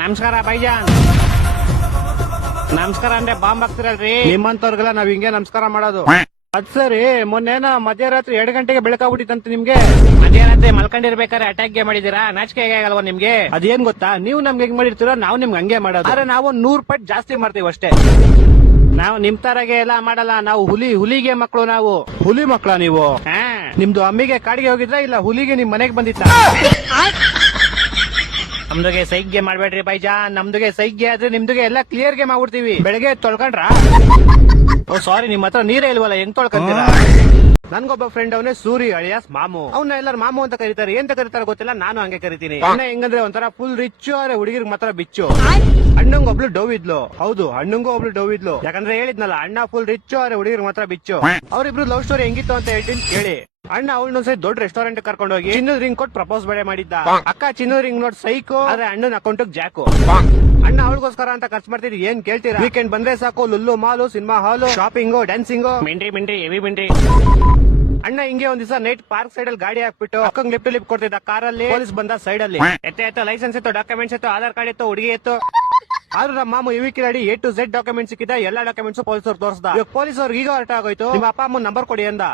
ನಮಸ್ಕಾರ ಬೈಜಾನ್. ನಮಸ್ಕಾರ ಅಂದ್ರೆ ಬಾಂಬ್ ಹಾಕ್ತಿರಲ್ರಿ, ನಿಮ್ಮಂತವ್ರಿಗೆಲ್ಲ ನಾವ್ ಹಿಂಗೆ ನಮಸ್ಕಾರ ಮಾಡೋದು. ಅದ್ ಸರಿ, ಮೊನ್ನೆನ ಮಧ್ಯರಾತ್ರಿ 2 ಗಂಟೆಗೆ ಬೆಳಕಾಗ್ಬಿಟ್ಟಿತ್ತಂತೆ ನಿಮ್ಗೆ. ಮಧ್ಯರಾತ್ರಿ ಮಲ್ಕೊಂಡಿರ್ಬೇಕಾದ್ರೆ ಅಟ್ಯಾಕ್ ಮಾಡಿದೀರಾ? ನಾಚಿಕೆ ಆಗಲ್ವಾ ನಿಮ್ಗೆ? ಅದೇನ್ ಗೊತ್ತಾ, ನೀವು ನಮ್ಗೆ ಹೆಂಗ್ ಮಾಡಿರ್ತೀರೋ ನಾವು ನಿಮ್ಗೆ ಹಂಗೆ ಮಾಡೋದು. ಆದ್ರೆ ನಾವು 100 ಪಟ್ಟು ಜಾಸ್ತಿ ಮಾಡ್ತೀವಿ ಅಷ್ಟೇ. ನಾವು ನಿಮ್ ತರಗೆ ಎಲ್ಲ ಮಾಡಲ್ಲ. ನಾವು ಹುಲಿಗೆ ಮಕ್ಕಳು. ನಾವು ಹುಲಿ ಮಕ್ಕಳ ನೀವು? ನಿಮ್ದು ಅಮ್ಮಿಗೆ ಕಾಡಿಗೆ ಹೋಗಿದ್ರ ಇಲ್ಲ ಹುಲಿಗೆ ನಿಮ್ ಮನೆಗೆ ಬಂದಿತ್ತ? ನಮ್ದುಗೆ ಸೈಗ್ಗೆ ಮಾಡ್ಬೇಡ್ರಿ ಬೈಜಾನ್. ನಮ್ದುಗೆ ಸೈಗ್ಗೆ ಆದ್ರೆ ನಿಮ್ದುಗೆ ಎಲ್ಲ ಕ್ಲಿಯರ್ ಗೆ ಮಾಡ್ಬಿಡ್ತೀವಿ. ಬೆಳಗ್ಗೆ ತೊಳ್ಕೊಂಡ್ರ? ಓ ಸಾರಿ, ನಿಮ್ ಹತ್ರ ನೀರೇ ಇಲ್ವಲ್ಲ, ಹೆಂಗ್ ತೊಳ್ಕೊಂತೀರಾ? ನನ್ಗೊಬ್ಬ ಫ್ರೆಂಡ್ ಅವನೇ ಸೂರಿ ಅಳಿಯಾಸ್ ಮಾಮು. ಅವ್ನ ಎಲ್ಲರೂ ಮಾಮು ಅಂತ ಕರೀತಾರೆ. ಏನ್ ಕರೀತಾರ ಗೊತ್ತಿಲ್ಲ, ನಾನು ಹಂಗೆ ಕರಿತೀನಿ. ಅವನೇ ಹೆಂಗಂದ್ರೆ ಒಂಥರ ಫುಲ್ ರಿಚ್, ಆದ್ರೆ ಹುಡುಗಿರ್ ಮಾತ್ರ ಬಿಚ್ಚು. ಅಣ್ಣಂಗ ಒಬ್ಳು ಡವ್ ಇದ್ಲು. ಹೌದು, ಅಣ್ಣಂಗೂ ಒಬ್ಳು ಡವ್ ಇದ್ಲು. ಯಾಕಂದ್ರೆ ಹೇಳಿದ್ನಲ್ಲ, ಅಣ್ಣ ಫುಲ್ ರಿಚ್, ಆದ್ರೆ ಹುಡುಗಿರ್ ಮಾತ್ರ ಬಿಚ್ಚು. ಅವ್ರಿಬ್ರು ಲವ್ ಸ್ಟೋರಿ ಹೆಂಗಿತ್ತು ಅಂತ ಹೇಳ್ತೀನಿ ಕೇಳಿ. ಅಣ್ಣ ಅವಳನ್ನೊಂದ್ಸರಿ ದೊಡ್ಡ ರೆಸ್ಟೋರೆಂಟ್ ಕರ್ಕೊಂಡು ಹೋಗಿ ಚಿನ್ನದ ರಿಂಗ್ ಕೊಟ್ಟು ಪ್ರಪೋಸ್ ಬೇರೆ ಮಾಡಿದ್ದ. ಅಕ್ಕ ಚಿನ್ನದ ರಿಂಗ್ ನೋಡ್ ಸೈಕೋ, ಆದ್ರೆ ಅಣ್ಣನ ಅಕೌಂಟ್ ಜಾಕು. ಅಣ್ಣ ಅವಳಿಗೋಸ್ಕರ ಅಂತ ಖರ್ಚು ಮಾಡ್ತಿದ್ವಿ, ಏನ್ ಕೇಳ್ತೀರಾ? ವೀಕೆಂಡ್ ಬಂದ್ರೆ ಸಾಕು, ಲುಲ್ಲು ಮಾಲು, ಸಿನಿಮಾ ಹಾಲು, ಶಾಪಿಂಗು, ಡ್ಯಾನ್ಸಿಂಗು, ಮಿಂಡ್ರಿ ಹೆವಿ ಮಿಂಡ್ರಿ. ಅಣ್ಣ ಹಿಂಗೆ ಒಂದ್ ದಿವಸ ನೈಟ್ ಪಾರ್ಕ್ ಸೈಡ್ ಅಲ್ಲಿ ಗಾಡಿ ಹಾಕ್ಬಿಟ್ಟು ಅಕ್ಕಂಗ್ ಲಿಫ್ಟ್ ಲಿಫ್ಟ್ ಕೊಡ್ತಿದ್ದ ಕಾರಲ್ಲಿ. ಪೊಲೀಸ್ ಬಂದ ಸೈಡ್ ಅಲ್ಲಿ ಎತ್ತ ಲೈಸೆನ್ಸ್ ಇತ್ತು, ಡಾಕ್ಯುಮೆಂಟ್ಸ್ ಇತ್ತು, ಆಧಾರ್ ಕಾರ್ಡ್ ಇತ್ತು, ಹುಡುಗಿ ಇತ್ತು. ಆದ್ರೂ ನಮ್ಮ ಮಾಮ EV Kiladi A to Z documents ಸಿಕ್ಕಿದ. ಎಲ್ಲಾ ಡಾಕ್ಯುಮೆಂಟ್ಸ್ ಪೊಲೀಸರು ತೋರಿಸ್ದ. ಇವಾಗ ಪೊಲೀಸವ್ರಿಗೆ ಈಗ ಅರ್ಥ ಆಗೋಯ್ತು, ನಿಮ್ಮ ಅಪ್ಪ ಅಮ್ಮನ ನಂಬರ್ ಕೊಡಿ ಅಂದ.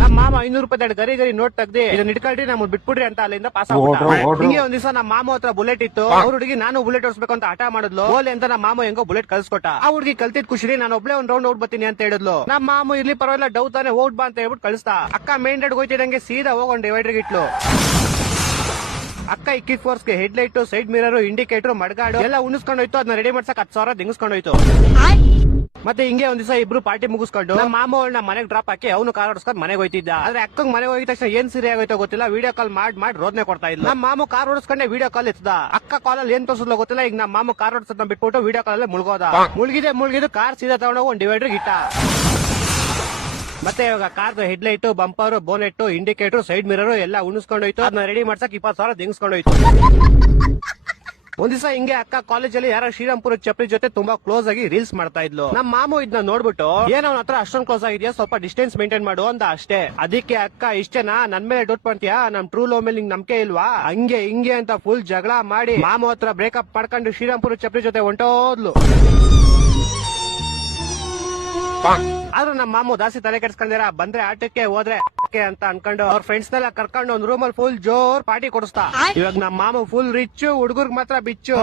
ನಮ್ಮ ಮಾಮ 500 ರೂಪಾಯಿ ಗರಿ ನೋಟ್ ತೆಗ್ದಿ, ಇದನ್ನ ಇಟ್ಕೊಳ್ರಿ, ನಮ್ಗೆ ಬಿಟ್ಬಿಡ್ರಿ ಅಂತ ಅಲ್ಲಿಂದ ಪಾಸ್ ಆಗ್ಬಿಟ್ಟ. ಹಿಂಗೆ ಒಂದ್ ದಿವಸ ನಮ್ಮ ಮಾಮ ಹತ್ರ ಬುಲೆಟ್ ಇತ್ತು. ಅವ್ರ ಹುಡುಗಿ ನಾನು ಬುಲೆಟ್ ಓಡಿಸ್ಬೇಕು ಅಂತ ಹಠ ಮಾಡಿದ್ಲು. ಓಲೆ ಅಂತ ನಮ್ಮ ಮಾಮ ಹೆಂಗೋ ಬುಲೆಟ್ ಕಳ್ಸ್ಕೊಟ್ಟ. ಆ ಹುಡುಗಿ ಕಲ್ತಿದ್ ಖುಷಿ, ನಾನು ಒಬ್ಳೆ ಒಂದ್ ರೌಂಡ್ ಔಟ್ ಬರ್ತೀನಿ ಅಂತ ಹೇಳಿದ್ಲು. ನಮ್ಮ ಮಾಮ ಇರ್ಲಿ ಪರವಾಗಿಲ್ಲ, ಡೌ ತಾನೆ, ಓಟ್ ಬಾ ಅಂತ ಹೇಳ್ಬಿಟ್ಟು ಕಳಿಸ್ತಾ. ಅಕ್ಕ ಮೇನ್ ರೋಡ್ ಹೋಯ್ತಿದಂಗೆ ಸೀದಾ ಹೋಗೊಂಡ್ ಡಿವೈಡರ್ ಇಟ್ಲು. ಅಕ್ಕ ಇಕ್ಕಿ ಫೋರ್ಸ್ಗೆ headlight, side mirror, indicator, mudguard ಎಲ್ಲ ಉಣಿಸ್ಕೊಂಡೋಯ್ತು. ಅದನ್ನ ರೆಡಿ ಮಾಡ್ಸಕ್ 10,000 ದಿಂಗಿಸ್ಕೊಂಡೋಯ್ತು. ಮತ್ತೆ ಹಿಂಗೆ ಒಂದ್ ದಿವಸ ಇಬ್ರು ಪಾರ್ಟಿ ಮುಗಿಸ್ಕೊಂಡು ನಮ್ಮ ಮಾಮ ಅವಳನ್ನ ಮನೆಗೆ ಡ್ರಾಪ್ ಹಾಕಿ ಅವನು ಕಾರ್ ಓಡಿಸ್ಕೊಂಡು ಮನೆಗೆ ಹೋಯ್ತಿದ್ದ. ಆದ್ರೆ ಅಕ್ಕಂಗ್ ಮನೆಗೆ ಹೋಗಿದ ತಕ್ಷಣ ಏನ್ ಸೀರೆ ಆಗೋಯ್ತೋ ಗೊತ್ತಿಲ್ಲ, ವಿಡಿಯೋ ಕಾಲ್ ಮಾಡಿ ರೋದನೆ ಕೊಡ್ತಾ ಇದ್ಲು. ನಮ್ಮ ಮಾಮ ಕಾರ್ ಓಡಿಸ್ಕೊಂಡೆ ವಿಡಿಯೋ ಕಾಲ್ ಎತ್ತದ. ಅಕ್ಕ ಕಾಲಲ್ಲಿ ಏನ್ ತೋರಿಸಲ್ಲ ಗೊತ್ತಿಲ್ಲ. ಈಗ ನಮ್ಮ ಮಾಮ ಕಾರ್ ಓಡಿಸೋದನ್ನ ಬಿಟ್ಬಿಟ್ಟು ವಿಡಿಯೋ ಕಾಲಲ್ಲಿ ಮುಳುಗಿದು ಕಾರ್ ಸೀದಾ ತಗೊಂಡೋಗಿ ಒಂದ್ ಡಿವೈಡರ್ ಇಟ್ಟ. ಮತ್ತೆ ಇವಾಗ ಕಾರ್ದು headlight, bumper, bonnet, indicator, side mirror ಎಲ್ಲ ಉಣಿಸ್ಕೊಂಡೋಯ್ತು. ಅದನ್ನ ರೆಡಿ ಮಾಡ್ಸಕ್ 20,000 ದಿಂಗಿಸ್ಕೊಂಡೋಯ್ತು. ಒಂದ್ ದಿವಸ ಹಿಂಗೆ ಅಕ್ಕ ಕಾಲೇಜಲ್ಲಿ ಯಾರೋ ಶ್ರೀರಾಮ್ಪುರ ಚಪ್ರಿ ಜೊತೆ ತುಂಬಾ ಕ್ಲೋಸ್ ಆಗಿ ರೀಲ್ಸ್ ಮಾಡ್ತಾ ಇದ್ಲು. ನಮ್ಮ ಮಾಮು ಇದನ್ನ ನೋಡ್ಬಿಟ್ಟು, ಏನೋ ಅವನ ಹತ್ರ ಅಷ್ಟೊಂದು ಕ್ಲೋಸ್ ಆಗಿದ್ಯಾ, ಸ್ವಲ್ಪ ಡಿಸ್ಟೆನ್ಸ್ ಮೇಂಟೈನ್ ಮಾಡು ಅಂದ ಅಷ್ಟೇ. ಅದಕ್ಕೆ ಅಕ್ಕ, ಇಷ್ಟೇನಾ, ನನ್ ಮೇಲೆ ಡೌಟ್ ಮಾಡ್ತೀಯಾ, ನಮ್ ಟ್ರೂ ಲವ್ ಮೇಲೆ ನಂಬಿಕೆ ಇಲ್ವಾ, ಹಂಗೆ ಹಿಂಗೆ ಅಂತ ಫುಲ್ ಜಗಳ ಮಾಡಿ ಮಾಮು ಹತ್ರ ಬ್ರೇಕಪ್ ಮಾಡ್ಕೊಂಡು ಶ್ರೀರಾಮ್ಪುರ ಚಪ್ರಿ ಜೊತೆ ಹೊಂಟೋದ್ಲು. ಆದ್ರೂ ನಮ್ಮ ಮಾಮು ದಾಸಿ ತಲೆ ಕೆಡ್ಸ್ಕೊಂಡಿರ, ಬಂದ್ರೆ ಆಟಕ್ಕೆ ಹೋದ್ರೆ ಅಂತ ಅನ್ಕೊಂಡು ಅವ್ರ ಫ್ರೆಂಡ್ಸ್ ನೆಲ್ಲ ಕರ್ಕೊಂಡು ಒಂದ್ ರೂಮಲ್ಲಿ ಫುಲ್ ಜೋರ್ ಪಾರ್ಟಿ ಕೊಡಿಸ್ತಾ. ಇವಾಗ ನಮ್ಮ ಮಾಮು ಫುಲ್ ರಿಚ್, ಹುಡುಗರ್ಗ್ ಮಾತ್ರ ಬಿಚ್ಚು.